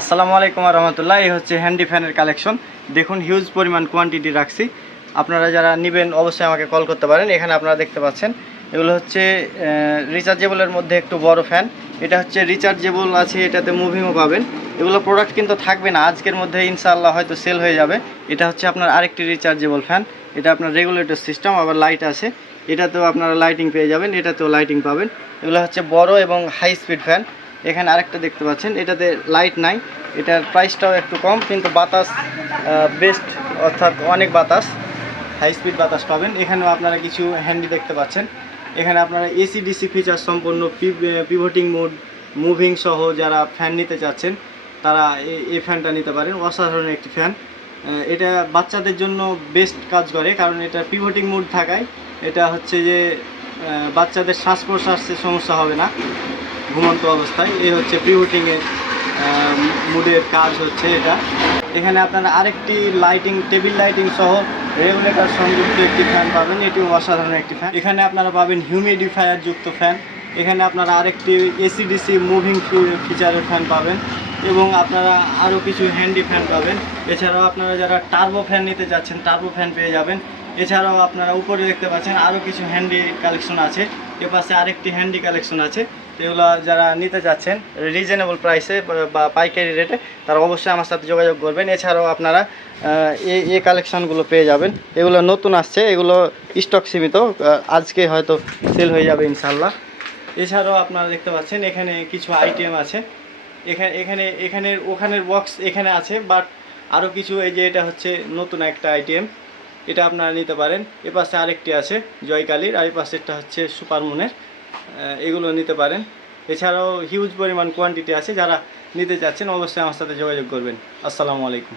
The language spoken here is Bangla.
আসসালামু আলাইকুম রহমতুল্লাহ। এই হচ্ছে হ্যান্ডি ফ্যানের কালেকশন। দেখুন হিউজ পরিমাণ কোয়ান্টিটি রাখছি। আপনারা যারা নেবেন অবশ্যই আমাকে কল করতে পারেন। এখানে আপনারা দেখতে পাচ্ছেন এগুলো হচ্ছে রিচার্জেবলের মধ্যে একটু বড় ফ্যান। এটা হচ্ছে রিচার্জেবল আছে, এটাতে মুভিংও পাবেন। এগুলো প্রোডাক্ট কিন্তু থাকবে না, আজকের মধ্যে ইনশাআল্লাহ হয়তো সেল হয়ে যাবে। এটা হচ্ছে আপনার আরেকটি রিচার্জেবল ফ্যান। এটা আপনার রেগুলেটর সিস্টেম, আবার লাইট আছে, এটাতেও আপনারা লাইটিং পেয়ে যাবেন, এটাতেও লাইটিং পাবেন। এগুলো হচ্ছে বড় এবং হাই স্পিড ফ্যান। এখানে আরেকটা দেখতে পাচ্ছেন, এটাতে লাইট নাই, এটার প্রাইসটাও একটু কম, কিন্তু বাতাস বেস্ট, অর্থাৎ অনেক বাতাস, হাই স্পিড বাতাস পাবেন। এখানেও আপনারা কিছু হ্যান্ডি দেখতে পাচ্ছেন। এখানে আপনারা এসি ডিসি ফিচার সম্পন্ন পিভটিং মোড, মুভিং সহ যারা ফ্যান নিতে চাচ্ছেন তারা এই ফ্যানটা নিতে পারেন। অসাধারণ একটি ফ্যান। এটা বাচ্চাদের জন্য বেস্ট কাজ করে, কারণ এটা পিভটিং মোড থাকায় এটা হচ্ছে যে বাচ্চাদের শ্বাস প্রশ্বাসের সমস্যা হবে না ঘুমন্ত অবস্থায়। এই হচ্ছে পিভটিংয়ের মুডের কাজ হচ্ছে এটা। এখানে আপনারা আরেকটি লাইটিং, টেবিল লাইটিং সহ রেগুলেটর সংযুক্ত একটি ফ্যান পাবেন। এটিও অসাধারণ একটি ফ্যান। এখানে আপনারা পাবেন হিউমিডিফায়ার যুক্ত ফ্যান। এখানে আপনারা আরেকটি এসিডিসি মুভিং ফিচারের ফ্যান পাবেন, এবং আপনারা আরও কিছু হ্যান্ডি ফ্যান পাবেন। এছাড়াও আপনারা যারা টার্বো ফ্যান নিতে চাচ্ছেন টার্বো ফ্যান পেয়ে যাবেন। এছাড়াও আপনারা উপরে দেখতে পাচ্ছেন আরও কিছু হ্যান্ডি কালেকশন আছে। এ পাশে আরেকটি হ্যান্ডি কালেকশন আছে। এগুলো যারা নিতে চাচ্ছেন রিজনেবল প্রাইসে বা পাইকারি রেটে, তারা অবশ্যই আমার সাথে যোগাযোগ করবেন। এছাড়াও আপনারা এই কালেকশানগুলো পেয়ে যাবেন। এগুলো নতুন আসছে, এগুলো স্টক সীমিত, আজকে হয়তো সেল হয়ে যাবে ইনশাল্লাহ। এছাড়াও আপনারা দেখতে পাচ্ছেন এখানে কিছু আইটেম আছে। ওখানের বক্স এখানে আছে, বাট আরও কিছু, এই যে এটা হচ্ছে নতুন একটা আইটেম, এটা আপনারা নিতে পারেন। এ পাশে আরেকটি আছে জয়কালীর, আর এই পাশেরটা হচ্ছে সুপারমুনের, এগুলো নিতে পারেন। এছাড়াও হিউজ পরিমাণ কোয়ান্টিটি আছে, যারা নিতে চাচ্ছেন অবশ্যই আমার সাথে যোগাযোগ করবেন। আসসালামু আলাইকুম।